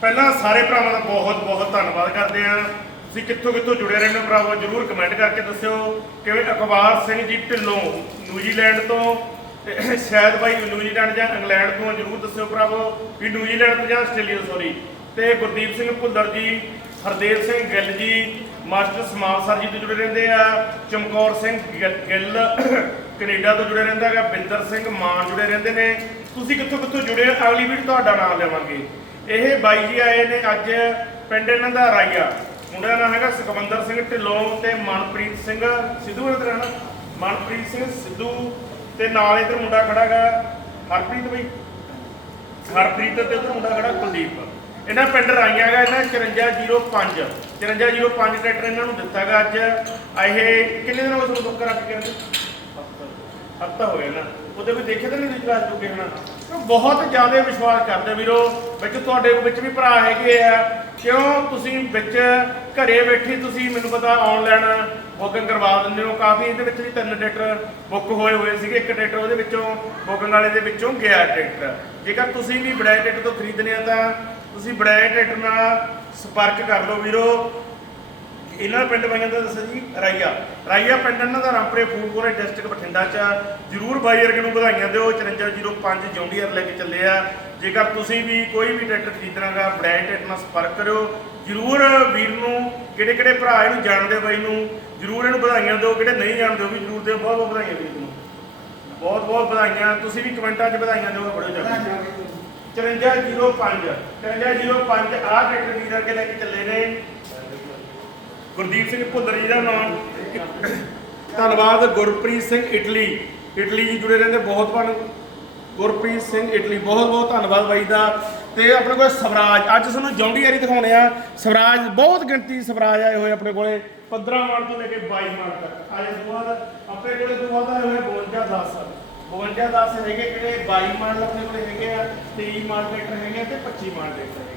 ਪਹਿਲਾਂ ਸਾਰੇ ਭਰਾਵਾਂ ਦਾ ਬਹੁਤ ਬਹੁਤ ਧੰਨਵਾਦ ਕਰਦੇ ਹਾਂ। ਤੁਸੀਂ ਕਿੱਥੋਂ ਕਿੱਥੋਂ ਜੁੜੇ ਰਹਿੰਦੇ ਹੋ ਭਰਾਵੋ, ਜਰੂਰ ਕਮੈਂਟ ਕਰਕੇ ਦੱਸਿਓ ਕਿਵੇਂ ਅਕਬਾਰ ਸਿੰਘ ਜੀ ਢਿੱਲੋਂ, ਨਿਊਜ਼ੀਲੈਂਡ ਤੋਂ ਸ਼ਾਇਦ ਬਾਈ ਨਿਊਜ਼ੀਲੈਂਡ ਜਾਂ ਇੰਗਲੈਂਡ ਤੋਂ ਜਰੂਰ ਦੱਸਿਓ ਭਰਾਵੋ, ਵੀ ਨਿਊਜ਼ੀਲੈਂਡ ਤੋਂ ਜਾਂ ਆਸਟ੍ਰੇਲੀਆ ਤੋਂ ਸੌਰੀ ਤੇ ਗੁਰਦੀਪ ਸਿੰਘ ਭੁੱਲਰ ਜੀ, Hardev Singh Gill ji, master small sir ਜੀ ਤੋਂ ਜੁੜੇ ਰਹਿੰਦੇ ਆ, ਚਮਕੌਰ ਸਿੰਘ ਗਿੱਲ, ਕੈਨੇਡਾ ਤੋਂ ਜੁੜੇ ਰਹਿੰਦਾ ਹੈਗਾ, ਬਿੰਦਰ ਸਿੰਘ ਮਾਨ ਜੁੜੇ ਰਹਿੰਦੇ ਨੇ। ਤੁਸੀਂ ਕਿੱਥੋਂ ਕਿੱਥੋਂ ਜੁੜੇ ਹੋ? ਅਗਲੀ ਵੀਡੀਓ ਤੁਹਾਡਾ ਨਾਮ ਲਵਾਂਗੇ ਇਹ ਬਾਈ ਜੀ ਆਏ ਨੇ ਅੱਜ ਪਿੰਡ ਇਹਨਾਂ ਦਾ ਰਾਈਆ। ਮੁੰਡੇ ਦਾ ਨਾਮ ਹੈਗਾ ਸੁਖਵੰਦਰ ਸਿੰਘ ਢਿੱਲੋਂ ਤੇ ਮਨਪ੍ਰੀਤ ਸਿੰਘ ਸਿੱਧੂ ਇਹਨਾਂ ਦਾ ਰਹਿਣਾ। ਮਨਪ੍ਰੀਤ ਸਿੰਘ ਸਿੱਧੂ ਤੇ ਨਾਲ ਇਧਰ ਮੁੰਡਾ ਖੜਾ ਹੈਗਾ ਹਰਪ੍ਰੀਤ ਬਈ। ਹਰਪ੍ਰੀਤ ਤੇ ਉਧਰ ਮੁੰਡਾ ਖੜਾ ਕੁਲਦੀਪ। ਇਹਨਾਂ ਪਿੰਡ ਰਾਈਆਂ ਹੈਗਾ, ਇਹਨਾਂ 5405 5405 ਟਰੈਕਟਰ ਇਹਨਾਂ ਨੂੰ ਦਿੱਤਾ ਹੈਗਾ ਅੱਜ। ਇਹ ਕਿੰਨੇ ਦਿਨ ਹੋ ਗਏ ਤੁਹਾਨੂੰ ਬੁੱਕ ਕਰਾ ਕੇ ਕਹਿੰਦੇ? ਹਫਤਾ ਹੋ ਨਾ ਉਹਦੇ ਵੀ ਦੇਖੇ ਤਾਂ ਨਹੀਂ ਤੁਸੀਂ ਕਰਾ ਚੁੱਕੇ ਉਹ ਬਹੁਤ ਜ਼ਿਆਦਾ ਵਿਸ਼ਵਾਸ ਕਰਦੇ ਵੀਰੋ। ਵਿੱਚ ਤੁਹਾਡੇ ਵਿੱਚ ਵੀ ਭਰਾ ਹੈਗੇ ਆ। ਕਿਉਂ? ਤੁਸੀਂ ਵਿੱਚ ਘਰੇ ਬੈਠੇ ਤੁਸੀਂ ਮੈਨੂੰ ਪਤਾ ਆਨਲਾਈਨ ਬੁਕਿੰਗ ਕਰਵਾ ਦਿੰਦੇ ਹੋ। ਕਾਫੀ ਇਹਦੇ ਵਿੱਚ ਵੀ ਤਿੰਨ ਟਰੈਕਟਰ ਬੁੱਕ ਹੋਏ ਹੋਏ ਸੀਗੇ। ਇੱਕ ਟਰੈਕਟਰ ਉਹਦੇ ਵਿੱਚੋਂ ਬੁਕਿੰਗ ਵਾਲੇ ਦੇ ਵਿੱਚੋਂ ਗਿਆ ਟਰੈਕਟਰ ਜੇਕਰ ਤੁਸੀਂ ਵੀ ਬੜਾਈ ਟਰੈਕਟਰ ਤੋਂ ਖਰੀਦਣੇ ਆ ਤਾਂ ਤੁਸੀਂ ਬੜਾਈ ਟਰੈਕਟਰ ਨਾਲ ਸੰਪਰਕ ਕਰ ਲਓ ਵੀਰੋ। ਇਹਨਾਂ ਦਾ ਪਿੰਡ ਬਾਈਆਂ ਦਾ ਦੱਸਿਆ ਜੀ, ਰਾਈਆ। ਰਾਈਆ ਪਿੰਡ ਇਹਨਾਂ ਦਾ ਰਾਮਪੁਰੇ, ਫੂਲਪੁਰੇ ਡਿਸਟ੍ਰਿਕਟ ਬਠਿੰਡਾ ਚ ਆ। ਜਰੂਰ ਬਾਈ ਵਰਗੇ ਨੂੰ ਵਧਾਈਆਂ ਦਿਓ। 5405 ਜੌਂਡੀਅਰ ਲੈ ਕੇ ਚੱਲੇ ਆ। ਜੇਕਰ ਤੁਸੀਂ ਵੀ ਕੋਈ ਵੀ ਟਰੈਕਟਰ ਖਰੀਦਣਾਗਾ, ਬ੍ਰੈਂਡ ਟਰੈਕਟਰ ਨਾਲ ਸੰਪਰਕ ਕਰਿਓ। ਜਰੂਰ ਵੀਰ ਨੂੰ ਕਿਹੜੇ ਕਿਹੜੇ ਭਰਾ ਇਹਨੂੰ ਜਾਣਦੇ ਬਾਈ ਨੂੰ, ਜਰੂਰ ਇਹਨੂੰ ਵਧਾਈਆਂ ਦਿਓ। ਕਿਹੜੇ ਨਹੀਂ ਜਾਣਦੇ ਉਹ ਵੀ ਜਰੂਰ ਦਿਓ। ਬਹੁਤ ਬਹੁਤ ਵਧਾਈਆਂ ਵੀਰ ਨੂੰ। ਬਹੁਤ ਬਹੁਤ ਵਧਾਈਆਂ। ਤੁਸੀਂ ਵੀ ਕਮੈਂਟਾਂ 'ਚ ਵਧਾਈਆਂ ਦਿਓ, ਬੜੇ ਜਲਦੀ 5405 5405 ਆਹ ਟਰੈਕਟਰ ਵੀਰ ਅੱਗੇ ਲੈ ਕੇ ਚੱਲੇ ਨੇ। ਗੁਰਦੀਪ ਸਿੰਘ ਭੁੱਲਰ ਜੀ ਦਾ ਨਾਮ। ਧੰਨਵਾਦ, ਗੁਰਪ੍ਰੀਤ ਸਿੰਘ ਇਟਲੀ। ਇਟਲੀ ਜੀ ਜੁੜੇ ਰਹਿੰਦੇ ਬਹੁਤ ਬਣ ਗੁਰਪ੍ਰੀਤ ਸਿੰਘ ਇਟਲੀ, ਬਹੁਤ ਬਹੁਤ ਧੰਨਵਾਦ ਬਾਈ ਦਾ। ਤੇ ਆਪਣੇ ਕੋਲ ਸਵਰਾਜ, ਅੱਜ ਤੁਹਾਨੂੰ ਜੌਂਡੀ ਜੌਂਡੀਆਰੀ ਦਿਖਾਉਣੇ ਆ। ਸਵਰਾਜ, ਬਹੁਤ ਗਿਣਤੀ ਸਵਰਾਜ ਆਏ ਹੋਏ ਆਪਣੇ ਕੋਲੇ। 15 ਮਾਲ ਤੋਂ ਲੈ ਕੇ 22 ਮਾਲ ਤੱਕ। ਆਏ ਤੋਂ ਬਾਅਦ ਆਪਣੇ ਕੋਲੇ ਤੋਂ ਬਾਅਦ ਆਏ ਹੋਏ 52 10 52 10 ਹੈਗੇ ਕਿਹੜੇ? 22 ਮਾਡਲ ਆਪਣੇ ਕੋਲੇ ਹੈਗੇ ਆ 23 ਮਾਡਲ ਟਰੈਕਟਰ ਹੈਗੇ ਆ ਤੇ 25 ਮਾਡਲ ਟਰੈਕਟਰ ਹੈਗੇ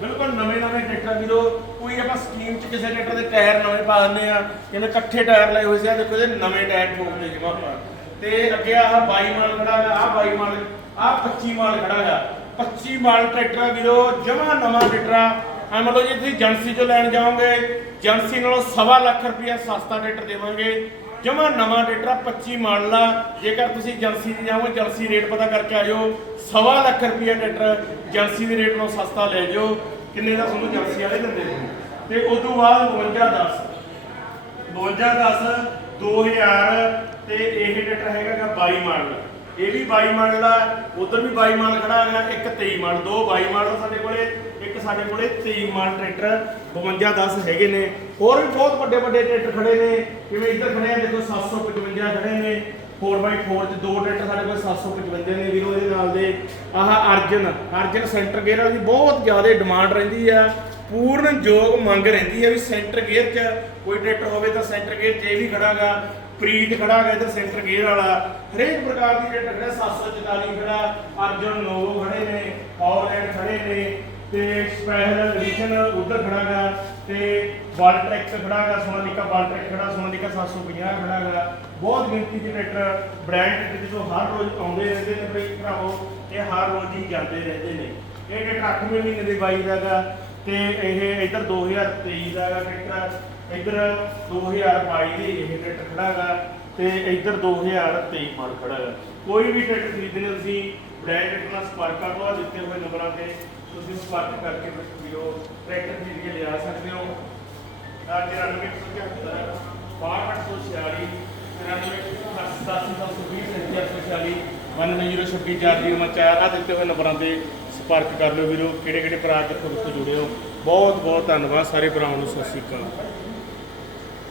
ਬਿਲਕੁਲ ਨਵੇਂ ਨਵੇਂ ਟਰੈਕਟਰ ਵੀਰੋ। ਕੋਈ ਆਪਾਂ ਸਕੀਮ ਚ ਕਿਸੇ ਟਰੈਕਟਰ ਦੇ ਟਾਇਰ ਨਵੇਂ ਪਾ ਦਿੰਦੇ ਆ, ਜਿਵੇਂ ਇਕੱਠੇ ਟਾਇਰ ਲਾਏ ਹੋਏ ਸੀ ਆ ਦੇਖੋ ਇਹਦੇ ਨਵੇਂ ਟਾਇਰ ਠੋਕਦੇ ਜਿਵੇਂ ਆਪਾਂ। ਤੇ ਅੱਗੇ ਆਹ 22 ਮਾਡਲ ਖੜਾ ਹੈਗਾ ਆਹ 22 ਮਾਡਲ ਆਹ 25 ਮਾਡਲ ਖੜਾ ਹੈਗਾ 25 ਮਾਡਲ ਟਰੈਕਟਰ ਵੀਰੋ, ਜਮਾ ਨਵਾਂ ਟਰੈਕਟਰ ਆ। ਮਤਲਬ ਜੇ, ਤੁਸੀਂ ਏਜੰਸੀ ਚੋਂ ਲੈਣ ਜਾਓਗੇ, ਏਜੰਸੀ ਨਾਲੋਂ ਸਵਾ ਲੱਖ ਰੁਪਇਆ ਸਸਤਾ ਟਰੈਕਟਰ ਦੇਵਾਂਗੇ। ਜਮਾ ਨਵਾਂ ਟਰੈਕਟਰ ਆ 25 ਮਾਡਲ ਆ। ਜੇਕਰ ਤੁਸੀਂ ਏਜੰਸੀ 'ਤੇ ਜਾਓਗੇ ਏਜੰਸੀ ਰੇਟ ਪਤਾ ਕਰਕੇ ਆਇਓ ਸਵਾ ਲੱਖ ਰੁਪਇਆ ਟਰੈਕਟਰ ਏਜੰਸੀ ਦੇ ਰੇਟ ਨਾਲੋਂ ਸਸਤਾ ਲੈ ਜਿਓ। ਕਿੰਨੇ ਦਾ ਤੁਹਾਨੂੰ ਏਜੰਸੀ ਵਾਲੇ ਦਿੰਦੇ ਨੇ? ਤੇ ਉਸ ਤੋਂ ਬਾਅਦ 52 10 52 10 2000 ਤੇ ਇਹ ਟਰੈਕਟਰ ਹੈਗਾ ਗਾ 22 ਮਾਡਲ। ਇਹ ਵੀ 22 ਮਾਡਲ ਆ ਉਧਰ ਵੀ 22 ਮਾਡਲ ਖੜਾ ਹੈਗਾ, ਇੱਕ 23 ਮਾਡਲ ਦੋ 22 ਮਾਡਲ ਸਾਡੇ ਕੋਲੇ, ਇੱਕ ਸਾਡੇ ਕੋਲੇ 23 ਮਾਡਲ ਟਰੈਕਟਰ 52 10 ਹੈਗੇ ਨੇ। ਹੋਰ ਵੀ ਬਹੁਤ ਵੱਡੇ ਵੱਡੇ ਟਰੈਕਟਰ ਖੜੇ ਨੇ, ਜਿਵੇਂ ਇੱਧਰ ਖੜੇ ਆ, ਦੇਖੋ 755 ਖੜੇ ਨੇ। 4x4 ਚ ਦੋ ਟਰੈਕਟਰ ਸਾਡੇ ਕੋਲ 755 ਨੇ ਵੀਰੋ, ਇਹਦੇ ਨਾਲ ਦੇ। ਆਹ ਅਰਜਨ ਅਰਜਨ ਸੈਂਟਰ ਗੇਅਰ ਵਾਲੀ ਦੀ ਬਹੁਤ ਜ਼ਿਆਦਾ ਡਿਮਾਂਡ ਰਹਿੰਦੀ ਆ। ਪੂਰਨ ਯੋਗ ਮੰਗ ਰਹਿੰਦੀ ਹੈ ਵੀ ਸੈਂਟਰ ਗੇਅਰ 'ਚ ਕੋਈ ਟਰੈਕਟਰ ਹੋਵੇ ਤਾਂ ਸੈਂਟਰ ਗੇਅਰ 'ਚ ਇਹ ਵੀ ਖੜਾਗਾ। ਪ੍ਰੀਤ ਖੜਾਗਾ ਇਧਰ ਸੈਂਟਰ ਗੇਅਰ ਵਾਲਾ। ਹਰੇਕ ਪ੍ਰਕਾਰ ਦੀ ਟਰੈਕਟਰ ਖੜਾ 744 ਖੜਾ, ਅਰਜਨ ਨੋਵੋ ਖੜੇ ਨੇ ਹੌਲੈਂਡ ਖੜੇ ਨੇ, ਤੇ ਸਪੈਸ਼ਲ ਐਡੀਸ਼ਨ ਉਧਰ ਖੜਾਗਾ ਤੇ ਬਾਲ ਟਰੈਕ ਖੜਾਗਾ ਸੋਨਾਲੀਕਾ ਬਾਲ ਟਰੈਕ ਖੜਾ, ਸੋਨਾਲੀਕਾ 750 ਖੜਾਗਾ ਬਹੁਤ ਗਿਣਤੀ ਦੇ ਟਰੈਕਟਰ ਬ੍ਰਾਂਡ ਟਰੈਕਟਰ ਹਰ ਰੋਜ਼ ਆਉਂਦੇ ਰਹਿੰਦੇ ਨੇ ਬਈ ਭਰਾਵੋ, ਇਹ ਹਰ ਰੋਜ਼ ਹੀ ਜਾਂਦੇ ਰਹਿੰਦੇ ਨੇ। ਇਹ ਟਰੈਕਟਰ 8ਵੇਂ ਮਹੀਨੇ ਦੇ ਬਾਈ ਦਾ ਦਾਗਾ ਤੇ ਇਹ ਇਧਰ 2023 ਦਾ ਹੈਗਾ ਟਰੈਕਟਰ ਇਧਰ 2022 ਦੀ ਇਹ ਟਰੈਕਟਰ ਖੜਾ ਹੈਗਾ ਤੇ ਇਧਰ 2023 ਮਾਡਲ ਖੜਾ ਹੈਗਾ। ਕੋਈ ਵੀ ਟਰੈਕਟਰ ਖਰੀਦਣੇ ਤੁਸੀਂ ਬ੍ਰਾਂਡ ਟਰੈਕਟਰ ਨਾਲ ਸੰਪਰਕ ਕਰ ਲਓ ਆਹ ਦਿੱਤੇ ਹੋਏ ਨੰਬਰਾਂ ਤੇ, ਤੁਸੀਂ ਸੰਪਰਕ ਕਰਕੇ ਵੀਰੋ ਟਰੈਕਟਰ ਖਰੀਦ ਕੇ ਲਿਆ ਸਕਦੇ ਹੋ। ਆ 9477 6846 94 ਆ ਦਿੱਤੇ ਹੋਏ ਨੰਬਰਾਂ ਤੇ ਸੰਪਰਕ ਕਰ ਲਿਓ ਵੀਰੋ। ਕਿਹੜੇ ਕਿਹੜੇ ਭਰਾ ਕਿੱਥੋਂ ਕਿੱਥੋਂ ਜੁੜੇ ਹੋ? ਬਹੁਤ ਬਹੁਤ ਧੰਨਵਾਦ ਸਾਰੇ ਭਰਾਵਾਂ ਨੂੰ, ਸਤਿ ਸ਼੍ਰੀ ਅਕਾਲ।